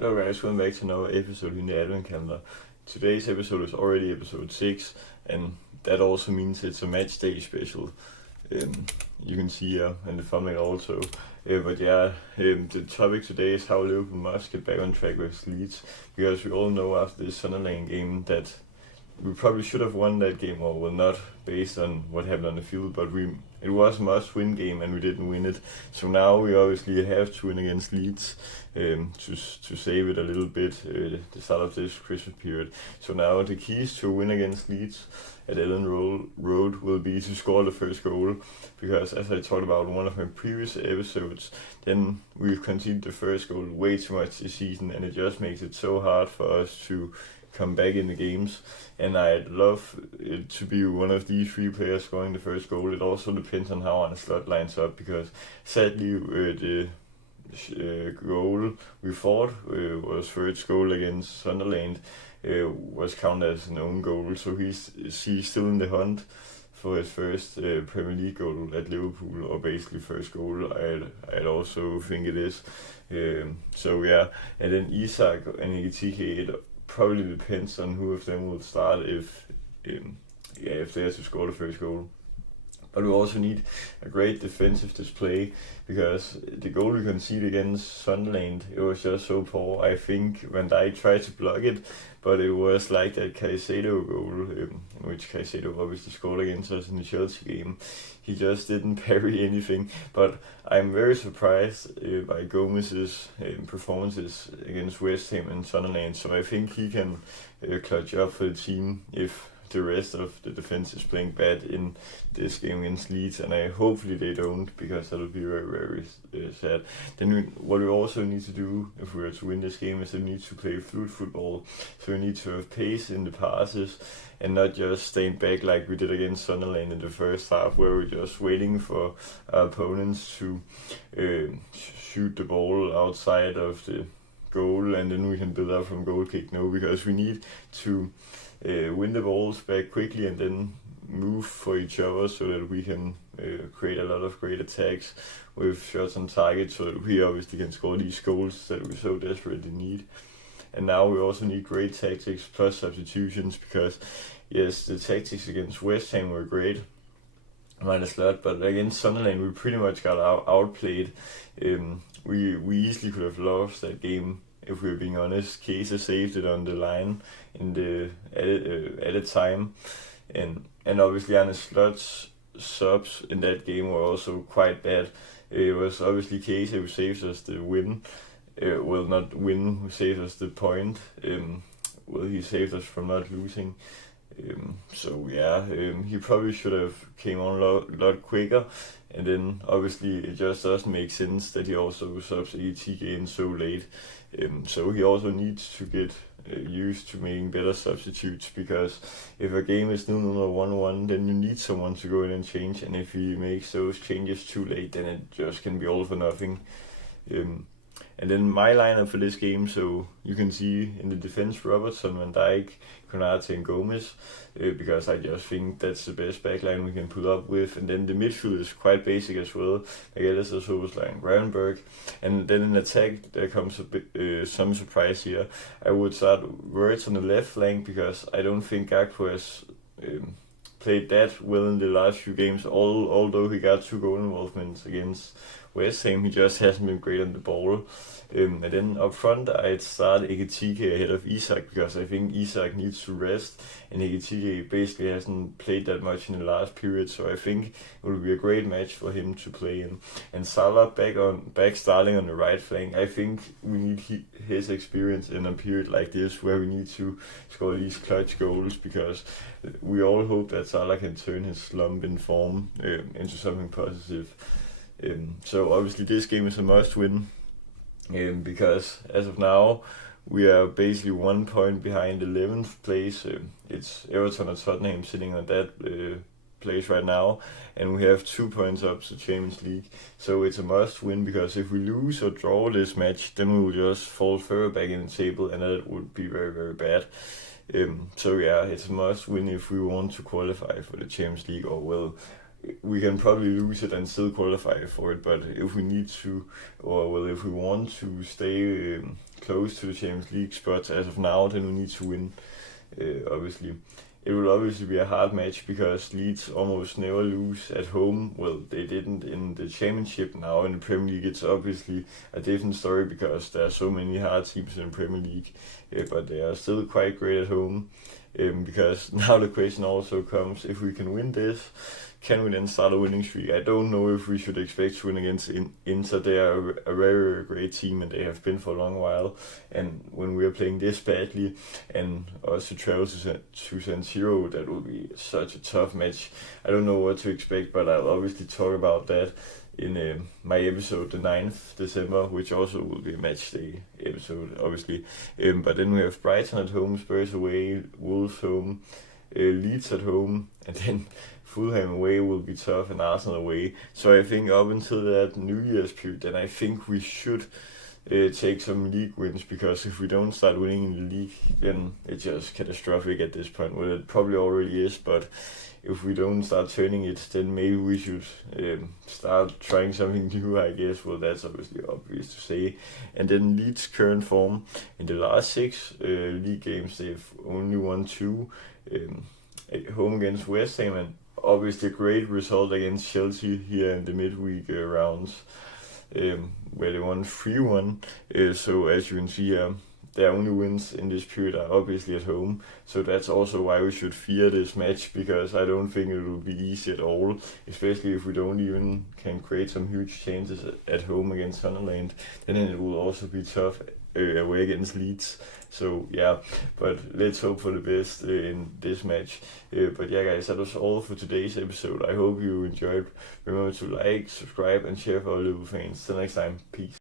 Hello guys, welcome back to another episode in the Advent Calendar. Today's episode is already episode 6, and that also means it's a match day special. You can see here in the thumbnail also. The topic today is how Liverpool must get back on track with Leeds, because we all know after this Sunderland game that we probably should have won that game, or well, not based on what happened on the field, but it was a must-win game and we didn't win it. So now we obviously have to win against Leeds to save it a little bit the start of this Christmas period. So now the keys to win against Leeds at Ellen Road will be to score the first goal, because as I talked about in one of my previous episodes, then we've conceded the first goal way too much this season, and it just makes it so hard for us to come back in the games. And I'd love it to be one of these three players scoring the first goal. It also depends on how Arne Slot lines up, because sadly the goal we fought was first goal against Sunderland, was counted as an own goal, so he's still in the hunt for his first Premier League goal at Liverpool, or basically first goal. I'd also think it is. And then Isak and Ekitike, it probably depends on who of them will start if they have to score the first goal. But we also need a great defensive display, because the goal we conceded against Sunderland, it was just so poor. I think Van Dijk tried to block it, but it was like that Caicedo goal, in which Caicedo obviously scored against us in the Chelsea game. He just didn't parry anything. But I'm very surprised by Gomez's performances against West Ham and Sunderland. So I think he can clutch up for the team if the rest of the defense is playing bad in this game against Leeds, and hopefully they don't, because that would be very, very sad. Then what we also need to do if we are to win this game is we need to play fluid football. So we need to have pace in the passes and not just stand back like we did against Sunderland in the first half, where we're just waiting for our opponents to shoot the ball outside of the goal, and then we can build up from goal kick. No, because we need to win the balls back quickly and then move for each other, so that we can create a lot of great attacks with shots on target, so that we obviously can score these goals that we so desperately need. And now we also need great tactics plus substitutions, because yes, the tactics against West Ham were great, minus lot, but against Sunderland we pretty much got outplayed. We easily could have lost that game, if we're being honest. Kesa saved it on the line in the added time, and obviously Arne Slot's subs in that game were also quite bad. It was obviously Kesa who saved us the win. Not win, who saved us the point. He saved us from not losing. He probably should have came on a lot quicker, and then obviously it just doesn't make sense that he also subs ETK in so late. So he also needs to get used to making better substitutes, because if a game is 0-0 or 1-1, then you need someone to go in and change, and if he makes those changes too late, then it just can be all for nothing. And then my lineup for this game, so you can see in the defense Robertson, Van Dijk, Konate and Gomez, because I just think that's the best backline we can put up with. And then the midfield is quite basic as well. McAllister, Soboslai and Gravenberg. And then in attack there comes a bit, some surprise here. I would start Wirtz on the left flank, because I don't think Gakpo has played that well in the last few games. Although he got 2 goal involvements against West Ham, he just hasn't been great on the ball. And then up front, I'd start Ekitike ahead of Isak, because I think Isak needs to rest, and Ekitike basically hasn't played that much in the last period, so I think it will be a great match for him to play in. And Salah back starting on the right flank. I think we need his experience in a period like this, where we need to score these clutch goals, because we all hope that Salah can turn his slump in form into something positive. So obviously this game is a must win, because as of now we are basically 1 point behind 11th place. It's Everton and Tottenham sitting on that place right now, and we have 2 points up to Champions League. So it's a must win, because if we lose or draw this match, then we will just fall further back in the table, and that would be very, very bad. It's a must win if we want to qualify for the Champions League, or we can probably lose it and still qualify for it, but if we need to, or well, if we want to stay close to the Champions League spots as of now, then we need to win, obviously. It will obviously be a hard match because Leeds almost never lose at home. Well, they didn't in the Championship. Now in the Premier League, it's obviously a different story because there are so many hard teams in the Premier League, but they are still quite great at home. Because now the question also comes, if we can win this, can we then start a winning streak? I don't know if we should expect to win against Inter. They are a very great team and they have been for a long while. And when we are playing this badly and us to travel to San Siro, that will be such a tough match. I don't know what to expect, but I'll obviously talk about that in my episode the 9th December, which also will be a match day episode, obviously. But then we have Brighton at home, Spurs away, Wolves home, Leeds at home, and then Fulham away will be tough and Arsenal away. So I think up until that New Year's period, then I think we should take some league wins, because if we don't start winning in the league, then it's just catastrophic at this point. Well, it probably already is, but if we don't start turning it, then maybe we should start trying something new, I guess. Well, that's obviously obvious to say. And then Leeds' current form in the last 6 league games, they've only won 2 at home against West Ham, and obviously a great result against Chelsea here in the midweek rounds, where they won 3-1. So as you can see, their only wins in this period are obviously at home. So that's also why we should fear this match, because I don't think it will be easy at all, especially if we don't even can create some huge chances at home against Sunderland. Then it will also be tough away against Leeds. So yeah, but let's hope for the best in this match. But yeah, guys, that was all for today's episode. I hope you enjoyed. Remember to like, subscribe, and share for all Liverpool fans. Till next time, peace.